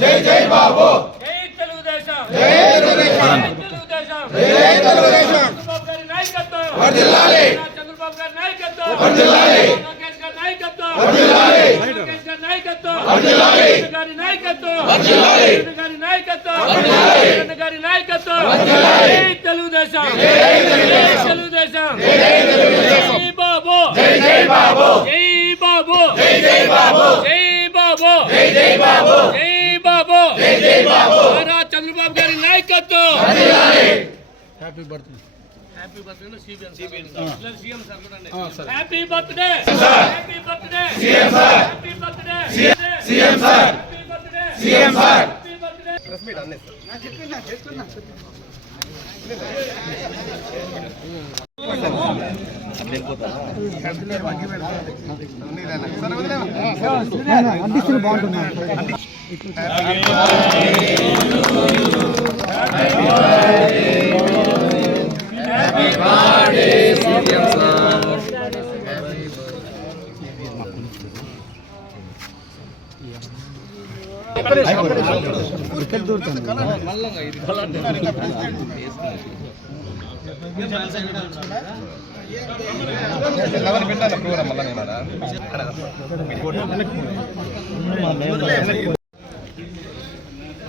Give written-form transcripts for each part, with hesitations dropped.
జై జై బాబు చంద్రబాబు గారి నాయకత్వం తెలుగుదేశం తెలుగుదేశం జై బాబు జై జై బాబు జై బాబు జై జై బాబు జై బాబు జై జై బాబు జై బాబు జై జై బాబు చంద్రబాబు గారి నాయకత్వం happy birthday happy birthday CM sir happy birthday happy birthday CM sir happy birthday CM sir happy birthday CM sir happy birthday press meet అన్నీ నా చెప్తున్నా అందిస్తున్న బాగుంటుంది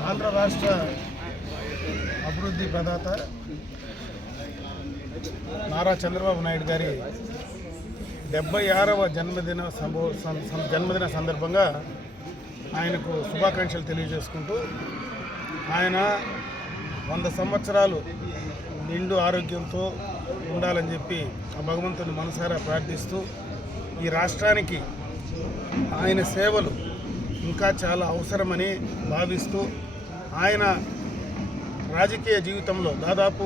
ఆంధ్ర రాష్ట్ర అభివృద్ధి ప్రదాత నారా చంద్రబాబు నాయుడు గారి 76వ జన్మదిన సందర్భంగా ఆయనకు శుభాకాంక్షలు తెలియజేసుకుంటూ ఆయన 100 సంవత్సరాలు నిండు ఆరోగ్యంతో ఉండాలని చెప్పి ఆ భగవంతుని మనసారా ప్రార్థిస్తూ ఈ రాష్ట్రానికి ఆయన సేవలు ఇంకా చాలా అవసరమని భావిస్తూ ఆయన రాజకీయ జీవితంలో దాదాపు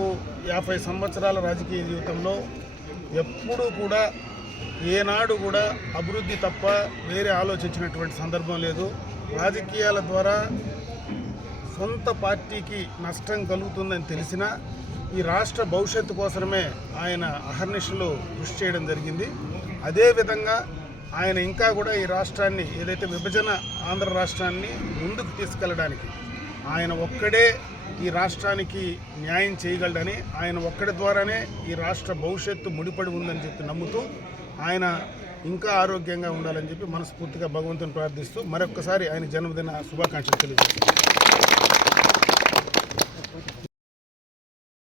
50 సంవత్సరాల రాజకీయ జీవితంలో ఎప్పుడూ కూడా ఏనాడు కూడా అభివృద్ధి తప్ప వేరే ఆలోచించినటువంటి సందర్భం లేదు. రాజకీయాల ద్వారా సొంత పార్టీకి నష్టం కలుగుతుందని తెలిసినా ఈ రాష్ట్ర భవిష్యత్తు కోసమే ఆయన అహర్నిశలు కృషి చేయడం జరిగింది. అదేవిధంగా ఆయన ఇంకా కూడా ఈ రాష్ట్రాన్ని ఏదైతే విభజన ఆంధ్ర రాష్ట్రాన్ని ముందుకు తీసుకెళ్ళడానికి ఆయన ఒక్కడే ఈ రాష్ట్రానికి న్యాయం చేయగలడని, ఆయన ఒక్కడి ద్వారానే ఈ రాష్ట్ర భవిష్యత్తు ముడిపడి ఉందని చెప్పి నమ్ముతూ ఆయన ఇంకా ఆరోగ్యంగా ఉండాలని చెప్పి మనస్ఫూర్తిగా భగవంతుని ప్రార్థిస్తూ మరొక్కసారి ఆయన జన్మదిన శుభాకాంక్షలు తెలియజేస్తున్నాను.